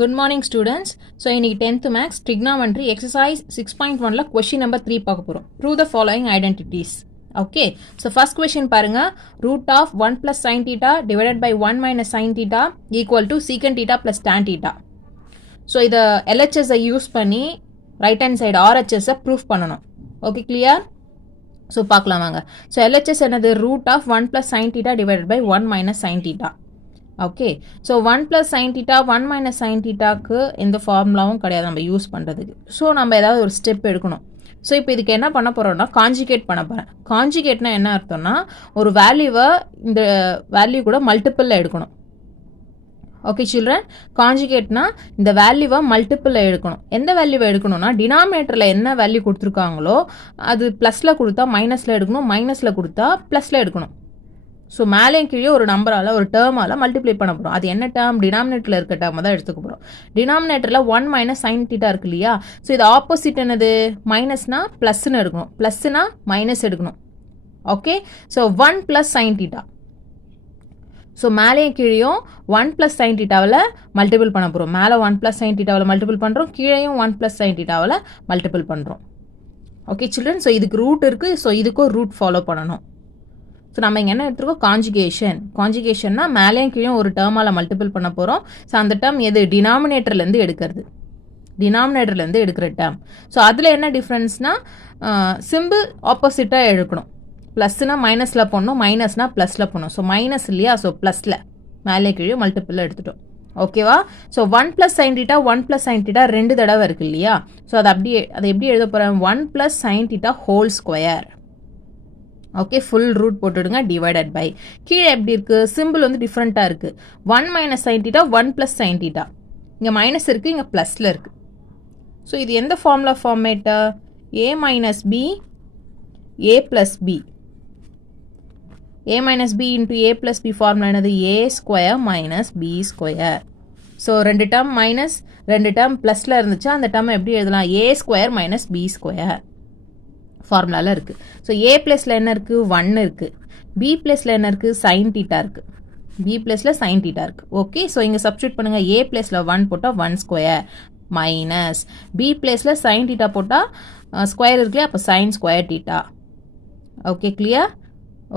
Good morning students. So இன்னைக்கு 10th max trigonometry exercise 6.1ல question number 3 பார்க்க போறோம். Prove the following identities. Okay. So first question பாருங்க. Root of 1 plus sin theta divided by 1 minus sin theta equal to secant theta plus tan theta. So இத LHS use பண்ணி right hand side RHS proof பண்ணணும். Okay, clear? So பார்க்கலாம் வாங்க. So LHS என்னது root of 1 plus sin theta divided by 1 minus sin theta. Okay so 1 + sin theta 1 - sin thetaக்கு எந்த ஃபார்முலாவும் கிடையாது நம்ம use பண்ணுறதுக்கு. ஸோ நம்ம ஏதாவது ஒரு ஸ்டெப் எடுக்கணும். ஸோ இப்போ இதுக்கு என்ன பண்ண போகிறோம்னா காஞ்சிகேட் பண்ண போகிறேன். காஞ்சிகேட்னா என்ன அர்த்தம்னா ஒரு வேல்யூவை இந்த வேல்யூ கூட மல்டிப்பிளில் எடுக்கணும். ஓகே சில்ட்ரன், காஞ்சிகேட்னா இந்த வேல்யூவை மல்டிப்பிளில் எடுக்கணும். எந்த வேல்யூவை எடுக்கணும்னா டினாமினேட்டரில் என்ன வேல்யூ கொடுத்துருக்காங்களோ அது ப்ளஸில் கொடுத்தா மைனஸில் எடுக்கணும், மைனஸில் கொடுத்தா ப்ளஸில் எடுக்கணும். ஸோ மேலேயும் கீழே ஒரு நம்பரால் ஒரு டேர்மால் மல்டிப்ளை பண்ண போகிறோம். அது என்ன டேர்ம்? டினாமினேட்டரில் இருக்க டேர்மை தான் எடுத்துக்க போகிறோம். டினாமினேட்டரில் 1 - sin theta இருக்கு இல்லையா? ஸோ இது ஆப்போசிட் என்னது? மைனஸ்னா ப்ளஸ்ன்னு எடுக்கணும், ப்ளஸ்னா மைனஸ் எடுக்கணும். Okay so 1 + sin theta. So மேலேயும் கீழேயும் 1 + sin thetaவில் மல்டிபிள் பண்ண போகிறோம். மேலே 1 + sin thetaவில் மல்டிபிள் பண்ணுறோம், கீழேயும் 1 + sin thetaவில் மல்டிபிள் பண்ணுறோம். ஓகே சில்ட்ரன், ஸோ இதுக்கு ரூட் இருக்குது, ஸோ இதுக்கும் ரூட் ஃபாலோ பண்ணணும். ஸோ நம்ம இங்கே என்ன எடுத்துருக்கோம்? காஞ்சிகேஷன். காஞ்சிகேஷன்னா மேலேயும் கீழே ஒரு டேர்மால் மல்டிபிள் பண்ண போகிறோம். ஸோ அந்த டேர்ம் எது? டினாமினேட்டர்லேருந்து எடுக்கிறது, டினாமினேட்டர்லேருந்து எடுக்கிற டேர்ம். ஸோ அதில் என்ன டிஃப்ரென்ஸ்னால் சிம்பிள் ஆப்போசிட்டாக எடுக்கணும். ப்ளஸ்னா மைனஸில் போடணும், மைனஸ்னால் ப்ளஸில் போடணும். ஸோ மைனஸ் இல்லையா? ஸோ ப்ளஸில் மேலே கீழே மல்டிப்பிளில் எடுத்துட்டோம். ஓகேவா? So 1 + sin theta 1 + sin theta 2 தடவை இருக்குது இல்லையா? ஸோ அதை எப்படி எழுத போகிறேன்? 1 + sin theta whole square. Okay, full root போட்டுடுங்க, டிவைடட் பை. கீழே எப்படி இருக்குது? சிம்பிள் வந்து டிஃப்ரெண்ட்டாக இருக்குது. 1 - sin theta 1 + sin theta. இங்கே மைனஸ் இருக்குது, இங்கே ப்ளஸில் இருக்குது. ஸோ இது எந்த formula ஃபார்மேட்டா? a - b a + b. a - b into a + b formula என்னது? a² - b². ஸோ ரெண்டு டேர்ம் மைனஸ், ரெண்டு டேர்ம் ப்ளஸில் இருந்துச்சா அந்த டேர்ம் எப்படி எழுதலாம்? a² - b² ஃபார்முலாவில் இருக்குது. ஸோ ஏ ப்ளஸில் என்ன இருக்குது? 1 இருக்குது. பி ப்ளஸில் என்ன இருக்குது? sin theta இருக்குது. பி ப்ளஸில் sin theta இருக்குது. ஓகே, ஸோ இங்கே சப்ஸ்டியூட் பண்ணுங்கள். ஏ ப்ளஸில் 1 போட்டால் 1² மைனஸ் பி ப்ளஸில் sin theta போட்டால் ஸ்கொயர் இருக்குல்லையா? அப்போ sin² theta. Okay clear?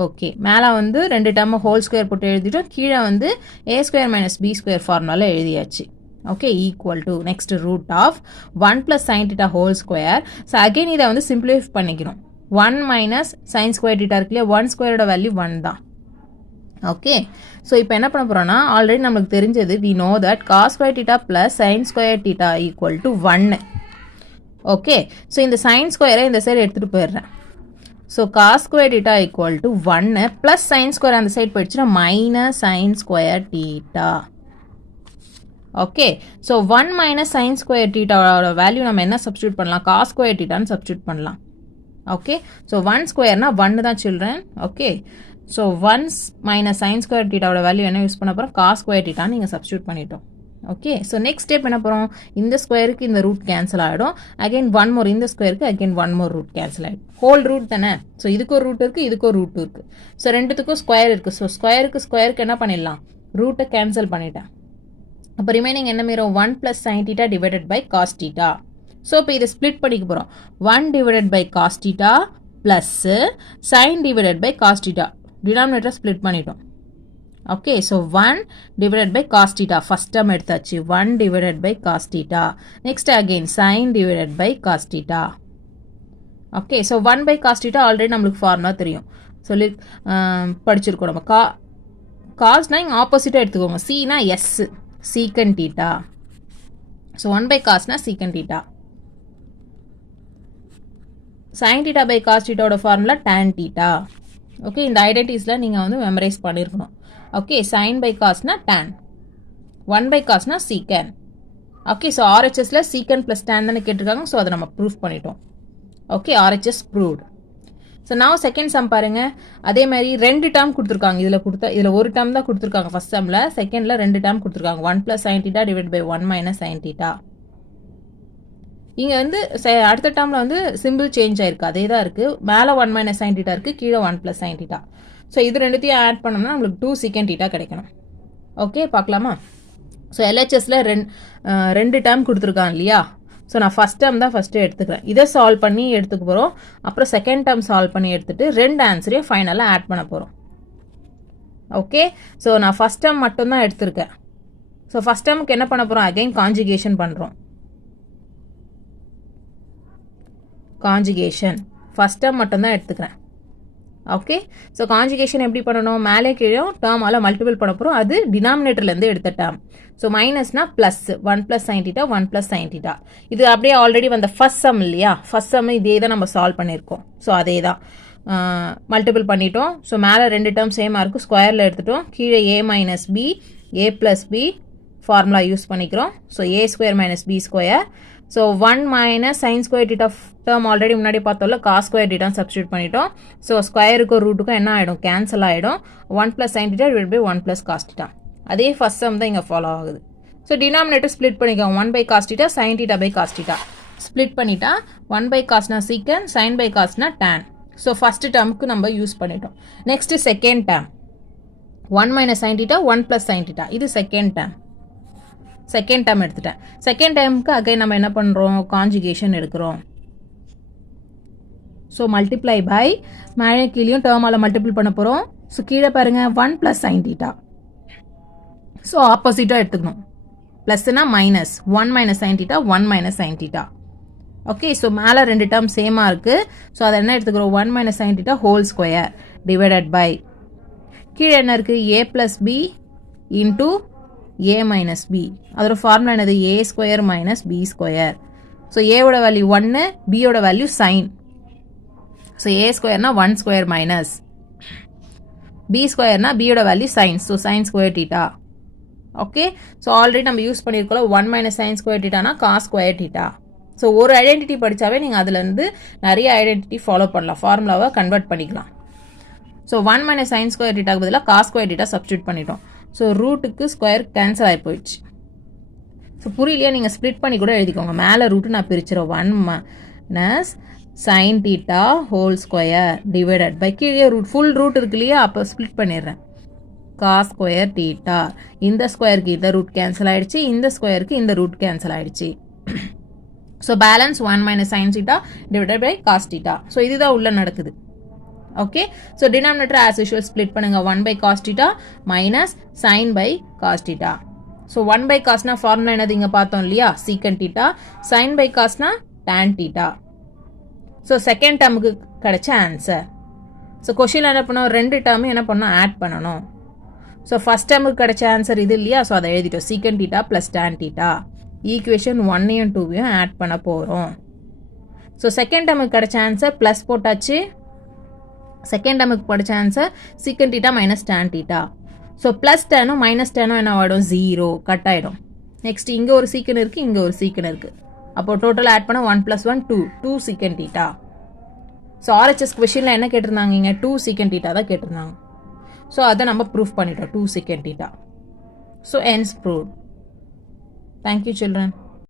Okay, மேலே வந்து ரெண்டு டேர்மை ஹோல் ஸ்கொயர் போட்டு எழுதிட்டோம், கீழே வந்து a² - b² ஃபார்முலாவில் எழுதியாச்சு. Okay, equal to next root of 1 + sin theta whole square. So again இதை வந்து சிம்பிளிஃபை பண்ணிக்கணும். 1 - sin² theta இருக்கு இல்லையா? 1² வேல்யூ 1 தான். ஓகே, ஸோ இப்போ என்ன பண்ண போகிறோம்னா ஆல்ரெடி நம்மளுக்கு தெரிஞ்சது we know that cos² theta plus sin² theta equal to 1. Okay, so இந்த sin² இந்த சைடு எடுத்துகிட்டு போயிடுறேன். So cos² theta equal to 1 plus sin² அந்த சைடு போயிடுச்சுன்னா minus sin² theta. Okay, so 1 - sin² thetaவோட வேல்யூ நம்ம என்ன சப்ஸ்டியூட் பண்ணலாம்? cos² thetaன்னு சப்ஸ்டியூட் பண்ணலாம். ஓகே, ஸோ 1² 1 தான் சில்ட்ரன். ஓகே, ஸோ 1 - sin² thetaவோட வேல்யூ என்ன யூஸ் பண்ண போகிறோம்? cos² thetaன்னு நீங்கள் சப்ஸ்டியூட் பண்ணிட்டோம். ஓகே, ஸோ நெக்ஸ்ட் ஸ்டெப் என்ன போகிறோம்? இந்த ஸ்கொயருக்கு இந்த ரூட் கேன்சல் ஆகிடும். அகைன் 1 more இந்த ஸ்கொயருக்கு அகைன் 1 more ரூட் கேன்சல் ஆகிடும். ஹோல் ரூட் தானே? ஸோ இதுக்கு ஒரு ரூட் இருக்குது, இதுக்கு ஒரு ரூட் இருக்குது. ஸோ ரெண்டுத்துக்கும் ஸ்கொயர் இருக்குது. ஸோ ஸ்கொயருக்கு என்ன பண்ணிடலாம்? ரூட்டை கேன்சல் பண்ணிட்டேன். அப்போ ரிமைனிங் என்ன மீறும்? 1 + sin theta divided by cos theta. So இப்போ இதை ஸ்ப்ளிட் பண்ணிக்க போகிறோம். 1 divided by cos theta plus sin divided by cos theta. டினாமினேட்டரை ஸ்ப்ளிட் பண்ணிட்டோம். Okay, so 1 divided by cos theta first term எடுத்தாச்சு. 1 divided by cos theta. Next again sin divided by cos theta. Okay, so 1 by cos theta already நம்மளுக்கு formula தெரியும், சொல்லி படிச்சிருக்கோம் நம்ம. காஸ்னா இங்கே ஆப்போசிட்டாக எடுத்துக்கோங்க. சினா எஸ், secant theta. So 1 by cos na secant theta. sin theta by cos theta ஓட ஃபார்முலா tan theta. ஓகே, இந்த ஐடென்டிட்டிஸ்லாம் நீங்கள் வந்து மெமரைஸ் பண்ணியிருக்கணும். Okay, sin by cos na tan, 1 by cos na secant. Okay, so RHSல secant plus tan தானே கேட்டிருக்காங்க. So அதை நம்ம ப்ரூஃப் பண்ணிட்டோம். Okay, RHS proved. ஸோ நான் செகண்ட் சம் பாருங்க. அதே மாதிரி ரெண்டு டேர்ம் கொடுத்துருக்காங்க. இதில் ஒரு டேர்ம் தான் கொடுத்துருக்காங்க ஃபர்ஸ்ட் சம்மில். செகண்டில் ரெண்டு டேர்ம் கொடுத்துருக்காங்க. 1 + sin theta divide by 1 - sin theta. இங்கே வந்து அடுத்த டேர்மில் வந்து சிம்பிள் சேஞ்ச் ஆயிருக்கு, அதே தான் இருக்குது. மேலே 1 - sin theta இருக்குது, கீழே 1 + sin theta. ஸோ இது ரெண்டுத்தையும் ஆட் பண்ணோம்னா நம்மளுக்கு 2 secant theta கிடைக்கணும். ஓகே, பார்க்கலாமா? ஸோ எல்ஹெச்எஸில் ரெண்டு டேர்ம் கொடுத்துருக்கான் இல்லையா? ஸோ நான் ஃபஸ்ட் டேர்ம் தான் ஃபஸ்ட்டு எடுத்துக்கிறேன். இதை சால்வ் பண்ணி எடுத்துக்க போகிறோம். அப்புறம் செகண்ட் டேர்ம் சால்வ் பண்ணி எடுத்துகிட்டு ரெண்டு ஆன்சரையும் ஃபைனலாக ஆட் பண்ண போகிறோம். ஓகே, ஸோ நான் ஃபஸ்ட் டேர்ம் மட்டும்தான் எடுத்திருக்கேன். ஸோ ஃபஸ்ட் டேர்முக்கு என்ன பண்ண போகிறோம்? அகைன் காஞ்சுகேஷன் பண்ணுறோம். காஞ்சுகேஷன் ஃபஸ்ட் டேர்ம் மட்டும்தான் எடுத்துக்கிறேன். ஓகே, ஸோ காஞ்சுகேஷன் எப்படி பண்ணணும்? மேலே கீழே டேர்மால் மல்டிபிள் பண்ண போகிறோம். அது டினாமினேட்டர்லேருந்து எடுத்த டேர்ம். ஸோ மைனஸ்னா ப்ளஸ் 1 + sin θ 1 + sin θ. இது அப்படியே ஆல்ரெடி வந்த ஃபஸ்ட் சம் இல்லையா? ஃபஸ்ட் சம் இதே தான் நம்ம சால்வ் பண்ணியிருக்கோம். ஸோ அதே தான் மல்டிபிள் பண்ணிட்டோம். ஸோ மேலே ரெண்டு டேர்ம் சேமாக இருக்கும், ஸ்கொயரில் எடுத்துட்டோம். கீழே a - b a + b formula use பண்ணிக்கிறோம். So a² - b². So 1 - sin² θ term already முன்னாடி பார்த்தோம்ல, cos² θ சப்ஸ்டியூட் பண்ணிட்டோம். ஸோ ஸ்கொயருக்கும் ரூட்டுக்கும் என்ன ஆகிடும்? கேன்சல் ஆகிடும். 1 + sin θ / 1 + cos θ. அதே ஃபஸ்ட் சம் தான் இங்கே ஃபாலோ ஆகுது. ஸோ டினாமினேட்டர் ஸ்ப்ளிட் பண்ணிக்கோங்க. 1/cos θ sin θ cos θ ஸ்ப்ளிட் பண்ணிட்டா 1/cosனா சீக்கன், sin cosனா tan. ஸோ ஃபஸ்ட் டேர்முக்கு நம்ம யூஸ் பண்ணிட்டோம். Next second term 1 - sin θ 1 + sin θ. இது செகண்ட் டேர்ம். செகண்ட் டேர்ம் எடுத்துட்டேன். செகண்ட் டேர்முக்கு அகைன் நம்ம என்ன பண்ணுறோம்? காஞ்சுகேஷன் எடுக்கிறோம். ஸோ மல்டிப்ளை பை மேலே கீழேயும் டேர்மால் மல்டிபிள் பண்ண போகிறோம். ஸோ கீழே பாருங்கள் 1 + sin θ. ஸோ ஆப்போசிட்டாக எடுத்துக்கணும். ப்ளஸ்னா minus 1 - sin θ 1 - sin θ. Okay, so மேலே ரெண்டு டேர்ம் சேமாக இருக்குது. ஸோ அதை என்ன எடுத்துக்கிறோம்? 1 - sin θ whole square divided by கீழே என்ன இருக்குது? a + b into a - b. அதோட ஃபார்முலா என்னது? a² - b². ஸோ ஏவோட வேல்யூ 1, பியோட வேல்யூ சைன். ஸோ a²னா 1² மைனஸ், b²னா பியோட value sine. So sin² θ. Okay, so already நம்ம யூஸ் பண்ணியிருக்கோம் 1 - sin² θனா cos² θ. ஸோ ஒரு ஐடென்டிட்டி படித்தாவே நீங்கள் அதுலேருந்து நிறைய ஐடென்டிட்டி ஃபாலோ பண்ணலாம், ஃபார்முலாவை கன்வெர்ட் பண்ணிக்கலாம். ஸோ 1 - sin² θக்கு பதிலாக cos² θ சப்ஸ்டியூட் பண்ணிட்டோம். ஸோ ரூட்டுக்கு ஸ்கொயர் கேன்சல் ஆகி போயிடுச்சு. ஸோ புரியலையா? நீங்கள் ஸ்ப்ளிட் பண்ணி கூட எழுதிக்கோங்க. மேலே ரூட்டு நான் பிரிச்சிடும். 1 - sin θ whole square divided by கீழே ரூட் ஃபுல் ரூட் இருக்கு இல்லையா? அப்போ ஸ்ப்ளிட் பண்ணிடுறேன். cos² θ. இந்த ஸ்கொயருக்கு இந்த ரூட் கேன்சல் ஆகிடுச்சு, இந்த ஸ்கொயருக்கு இந்த ரூட் கேன்சல் ஆகிடுச்சு. ஸோ பேலன்ஸ் 1 - sin θ டிவைடட் பை cos θ. ஸோ இதுதான் உள்ள நடக்குது. Okay, so denominator as usual split பண்ணுங்க. 1/cos θ minus sin cos θ. So 1/cosனா ஃபார்முலா என்னது? இங்கே பார்த்தோம் இல்லையா? சீக்கன் θ. sin cosனா tan θ. ஸோ செகண்ட் டேர்முக்கு கிடைச்ச ஆன்சர். ஸோ கொஷினில் என்ன பண்ணோம்? ரெண்டு டேர்மும் என்ன பண்ணோம்? ஆட் பண்ணணும். ஸோ ஃபஸ்ட் டேர்முக்கு கிடைச்ச ஆன்சர் இது இல்லையா? ஸோ அதை எழுதிட்டோம். Secant θ plus tan θ. ஈக்குவேஷன் 1ஐயும் 2ஐயும் ஆட் பண்ண போகிறோம். ஸோ செகண்ட் டேர்முக்கு கிடைச்ச ஆன்சர் ப்ளஸ் போட்டாச்சு. செகண்ட் டேர்முக்கு படித்த answer secant θ minus tan θ. So plus டேனும் மைனஸ் டேனும் என்ன ஆகிடும்? 0 கட் ஆகிடும். நெக்ஸ்ட் இங்கே ஒரு சீக்கன் இருக்குது, இங்கே ஒரு சீக்கன் இருக்குது. அப்போ டோட்டல் ஆட் பண்ண 1 + 1 2 சீக்கன் θ. ஸோ ஆர்ஹெச்எஸ் கொஷினில் என்ன கேட்டிருந்தாங்க? இங்கே 2 சீக்கன் θ தான் கேட்டிருந்தாங்க. ஸோ அதை நம்ம ப்ரூஃப் பண்ணிட்டோம். 2 secant θ. So ends proved. Thank you children.